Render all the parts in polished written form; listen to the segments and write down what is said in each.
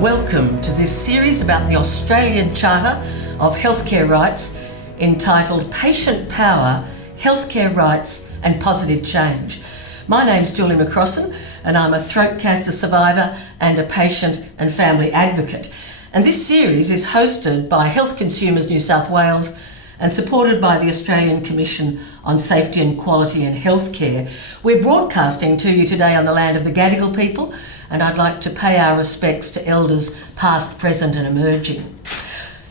Welcome to this series about the Australian Charter of Healthcare Rights entitled Patient Power, Healthcare Rights and Positive Change. My name's Julie McCrossan and I'm a throat cancer survivor and a patient and family advocate. And this series is hosted by Health Consumers New South Wales and supported by the Australian Commission on Safety and Quality in Healthcare. We're broadcasting to you today on the land of the Gadigal people, and I'd like to pay our respects to elders past, present and emerging.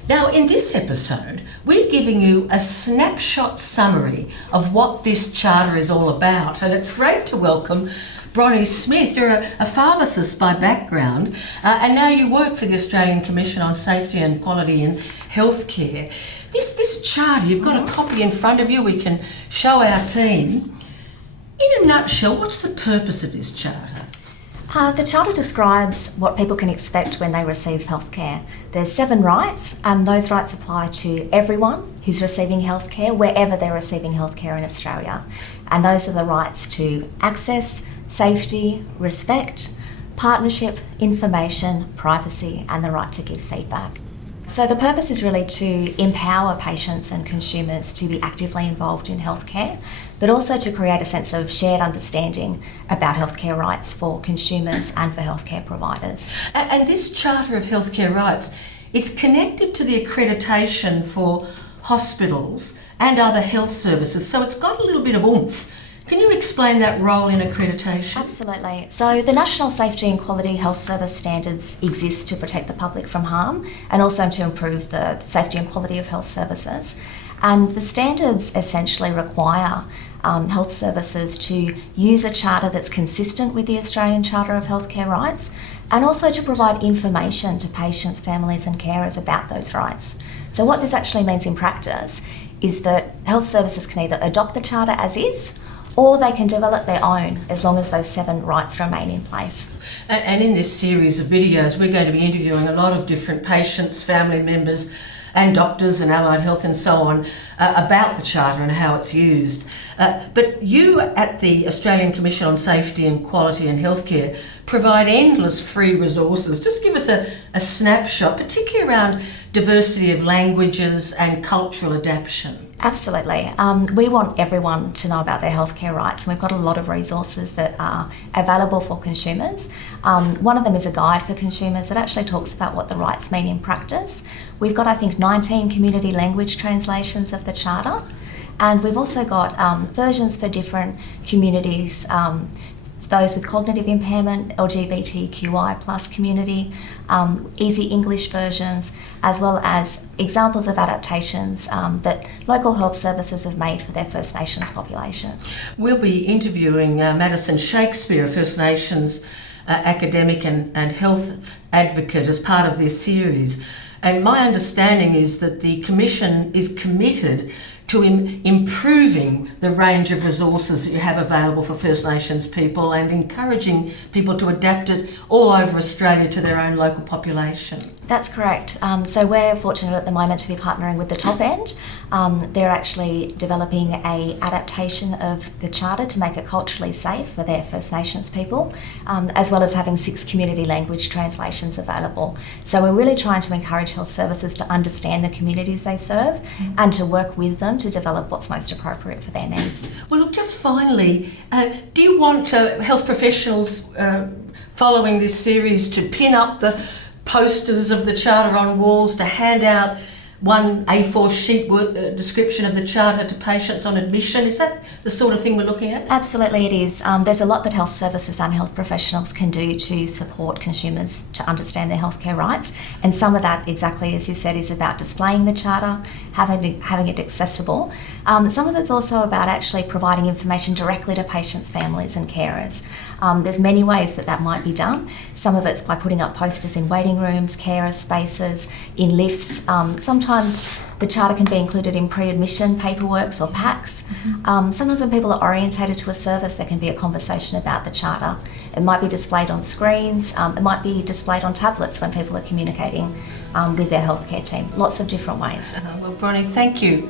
Now, in this episode, we're giving you a snapshot summary of what this charter is all about, and it's great to welcome Broni Smith. You're a pharmacist by background, and now you work for the Australian Commission on Safety and Quality in Healthcare. This charter, you've got a copy in front of you, we can show our team. In a nutshell, what's the purpose of this charter? The Charter describes what people can expect when they receive healthcare. There's 7 rights, and those rights apply to everyone who's receiving healthcare, wherever they're receiving healthcare in Australia. And those are the rights to access, safety, respect, partnership, information, privacy, and the right to give feedback. So the purpose is really to empower patients and consumers to be actively involved in healthcare, but also to create a sense of shared understanding about healthcare rights for consumers and for healthcare providers. And this Charter of Healthcare Rights, it's connected to the accreditation for hospitals and other health services, so it's got a little bit of oomph. Can you explain that role in accreditation? Absolutely. So the National Safety and Quality Health Service standards exist to protect the public from harm and also to improve the safety and quality of health services. And the standards essentially require health services to use a charter that's consistent with the Australian Charter of Healthcare Rights, and also to provide information to patients, families and carers about those rights. So what this actually means in practice is that health services can either adopt the charter as is, or they can develop their own as long as those 7 rights remain in place. And in this series of videos, we're going to be interviewing a lot of different patients, family members and doctors and allied health and so on about the Charter and how it's used. But you at the Australian Commission on Safety and Quality in Healthcare provide endless free resources. Just give us a snapshot, particularly around diversity of languages and cultural adaptation. Absolutely. We want everyone to know about their healthcare rights, and we've got a lot of resources that are available for consumers. One of them is a guide for consumers that actually talks about what the rights mean in practice. We've got, I think, 19 community language translations of the Charter, and we've also got versions for different communities, those with cognitive impairment, LGBTQI plus community, easy English versions, as well as examples of adaptations that local health services have made for their First Nations populations. We'll be interviewing Madison Shakespeare, a First Nations academic and health advocate, as part of this series. And my understanding is that the Commission is committed to improving the range of resources that you have available for First Nations people and encouraging people to adapt it all over Australia to their own local population. That's correct. So we're fortunate at the moment to be partnering with the Top End. They're actually developing an adaptation of the Charter to make it culturally safe for their First Nations people, as well as having 6 community language translations available. So we're really trying to encourage health services to understand the communities they serve and to work with them to develop what's most appropriate for their needs. Well, look, just finally, do you want health professionals following this series to pin up the posters of the Charter on walls, to hand out one A4 sheet description of the Charter to patients on admission? Is that the sort of thing we're looking at? Absolutely it is. There's a lot that health services and health professionals can do to support consumers to understand their healthcare rights, and some of that, exactly as you said, is about displaying the Charter, having it accessible. Some of it's also about actually providing information directly to patients, families and carers. There's many ways that might be done. Some of it's by putting up posters in waiting rooms, carer spaces, in lifts. Sometimes the Charter can be included in pre-admission paperworks or packs. Sometimes when people are orientated to a service, there can be a conversation about the Charter. It might be displayed on screens. It might be displayed on tablets when people are communicating with their healthcare team. Lots of different ways. Well, Broni, thank you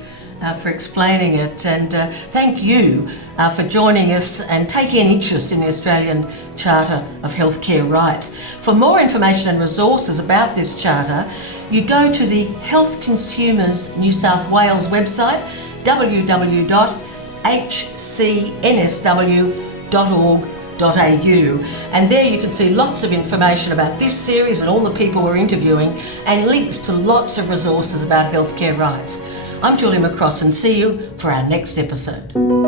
for explaining it, and thank you for joining us and taking an interest in the Australian Charter of Healthcare Rights. For more information and resources about this charter, you go to the Health Consumers New South Wales website, www.hcnsw.org.au, and there you can see lots of information about this series and all the people we're interviewing, and links to lots of resources about healthcare rights. I'm Julie McCross, and see you for our next episode.